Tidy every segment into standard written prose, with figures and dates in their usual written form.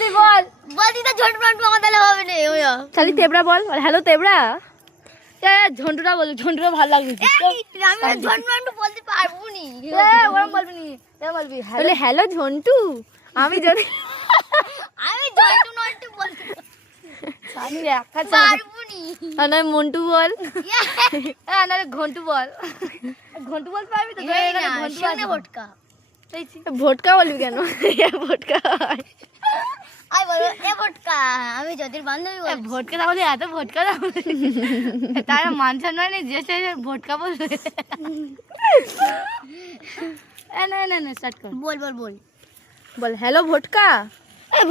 তুই বল বলছি তো ঝন্টু নান্টু আমার তাহলে হবে না খালি তেবড়া বল হ্যালো তেবড়া। ঝন্টুটা বল, ঝন্টুটা ভালো লাগছে। আমি ঝন্টু নান্টু বলতে পারবো নি ওরম বলবি নি, বলবি হ্যালো ঝন্টু আমি যদি আমি ঝন্টু নান্টু বলতে আমি একটা পারবো নি না মন্টু বল, না ঘন্টু বল, ঘন্টু বল পারবি তো? ভটকা ভোটকা বলবি কেন? ভোটকা আই বলো এ ভটকা আমি জ্যোতির বান্ধবী বল। ভোটকা তাহলে এত ভোটকা তারা মান সম্মান নেই যে ভোটকা বলবে। না না না স্টার্ট কর। বল বল বল বল হ্যালো ভোটকা।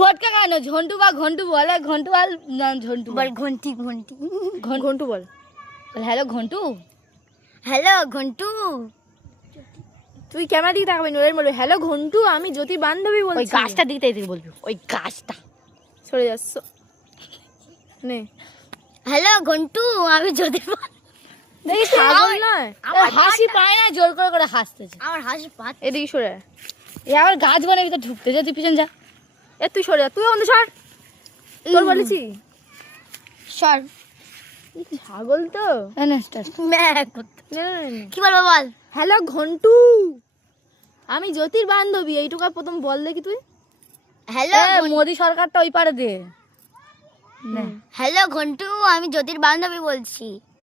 ভোটকা কেন ঝন্টু বা ঘন্টু বল, ঘন্টু বল না ঝন্টু বল ঘন্টি ঘন্টি ঘন্টু বল হ্যালো ঘন্টু। হ্যালো ঘন্টু তুই ক্যামেরা দিকে তাকাবি না, বলবি হ্যালো ঘন্টু আমি জ্যোতি বান্ধবী বলছি। ওই গাছটা দিতে দিতে বলবি ওই গাছটা সরে যাচ্ছ নে। হ্যালো ঘন্টু আমি জ্যোতির দেখি ছাগল নয়, হাসি পায় না জোর করে করে হাসতেছে। আমার হাসি পাত এদিকে সরে এ আবার গাছ বনে ভিতরে ঢুকতে যা, তুই পিছন যা। তুই সরে যা, তুই অন্ধ সর। তোর বলেছি সর ছাগল তো। কি বলবো বল হ্যালো ঘন্টু আমি জ্যোতির বান্ধবী, এইটুকু প্রথম বল দেখি তুই। হ্যালো মোদি সরকারটা ওই পারে দে। হ্যালো ঘন্টু আমি জ্যোতির বান্ধবী বলছি।